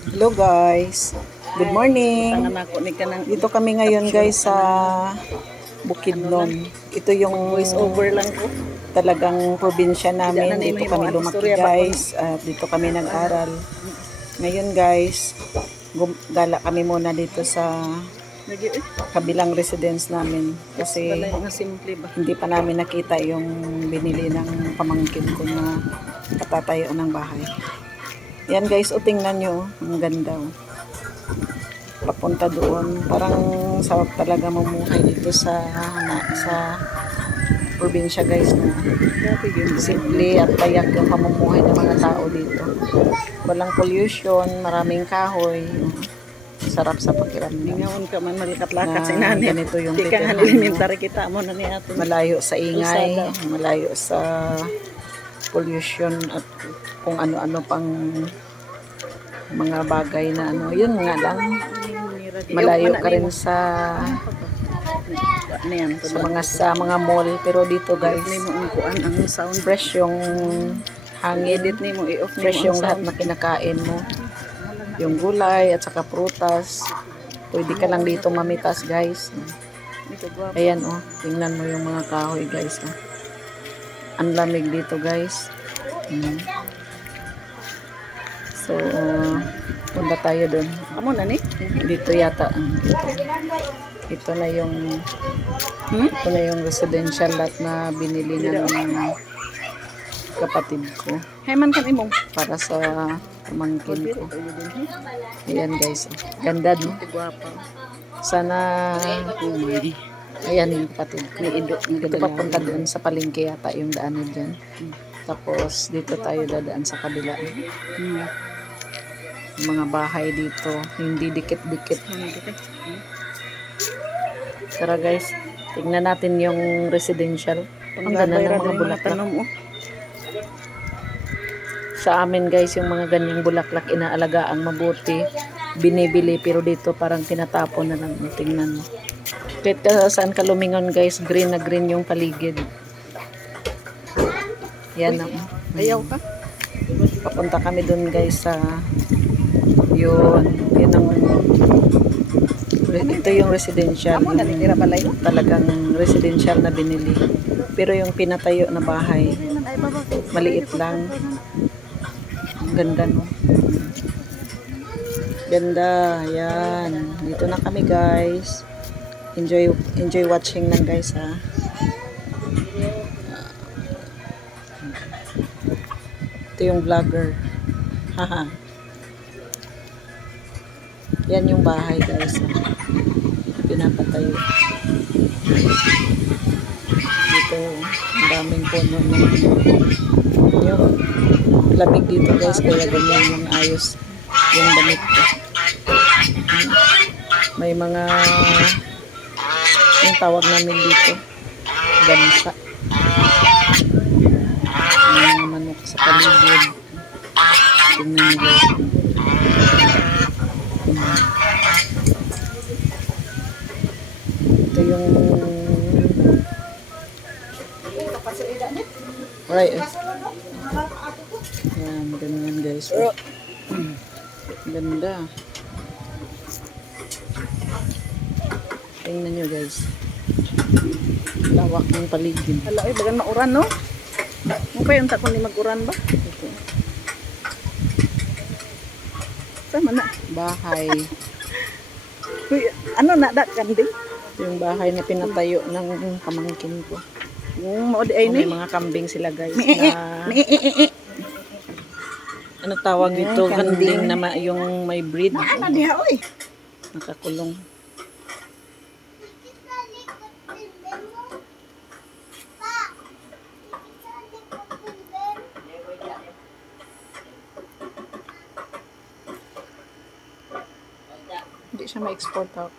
Hello guys, good morning. Tangan ako ni kanang Dito kami ngayon guys sa Bukidnon. Ito yung voice over lang ko. talagang probinsya namin. Hindi na Dito nimo kami ang lumaki istorya ba guys. At dito kami nag-aral. Ngayon guys, gala kami muna dito sa kabilang residence namin. Kasi Balay nga simple ba. hindi pa namin nakita yung binili ng pamangkin ko na patatayo ng bahay. Yan guys, o tingnan nyo, ang ganda. Papunta doon, parang sarap talaga mamuhay dito sa probinsya guys. No? Simple at payak yung pamumuhay ng mga tao dito. Walang pollution, maraming kahoy. Sarap sa pakiramdam. Ngayon ka man malikat-lakat sa inani. Ganito yung Di ka nga titirahan mo. elementary kita mo na ni ato. Malayo sa ingay, Usada. malayo sa pollution at kung ano-ano pang mga bagay na ano. Yun nga lang, malayo ka rin sa mga mall, pero dito guys nimo ang kuan ang sound fresh yung hangin, edit nimo i-off nimo fresh yung ang lahat sound. na kinakain mo, yung gulay at saka prutas. Pwede ka lang dito mamitas guys. Ayan oh, tingnan mo yung mga kahoy guys oh. Ang lamig dito guys. So punta tayo doon. Amo na ni. Dito yata ito na yung ito na yung residential lot na binili ng kapatid ko Hay man kan imong. para sa pamangkin ko. Ayan guys, ganda no. Guwapa. Sana ayan yung kapatid ko. Ido Dito papunta doon sa palengke yata yung daanan dyan. Tapos dito tayo dadaan sa kabila. Mga bahay dito, hindi dikit-dikit. Tara guys, tignan natin yung residential. Ang ganda ng mga bulaklak. Sa amin guys, yung mga ganyang bulaklak inaalagaan mabuti, binibili, pero dito parang tinatapon na lang. Tingnan mo. Kahit saan ka lumingon guys, green na green yung paligid. Yan ang Ayaw ka? papunta kami dun guys sa yun ang ito yung residential, Amo na ni tira balay. talagang residential na binili, pero yung pinatayo na bahay maliit lang. Ang ganda no, ganda. Yan, dito na kami guys. Enjoy watching lang guys ha. Ito yung vlogger. Haha. Yan yung bahay guys. Pinapatayo. Dito, ang daming puno ng yung lamig dito guys. Kaya ganyan yung ayos yung damit ko. May mga yung tawag namin dito, gansa. May mga manok sa paligid. Tingnan nyo. Ito yung right. Yan, ganyan guys. Ganda. Tingnan nyo guys. Lawak ng paligid. Hala ay bagan mauran no. Mo pa yung takon ni mag-uran ba? Sama na. Bahay. Uy, ano na dak kandi? Ito yung bahay na pinatayo ng pamangkin ko. Mao di ay May ni. mga kambing sila guys na ano tawag dito, kambing na yung may breed. Ano diha oy? Nakakulong. Hindi siya ma-export out.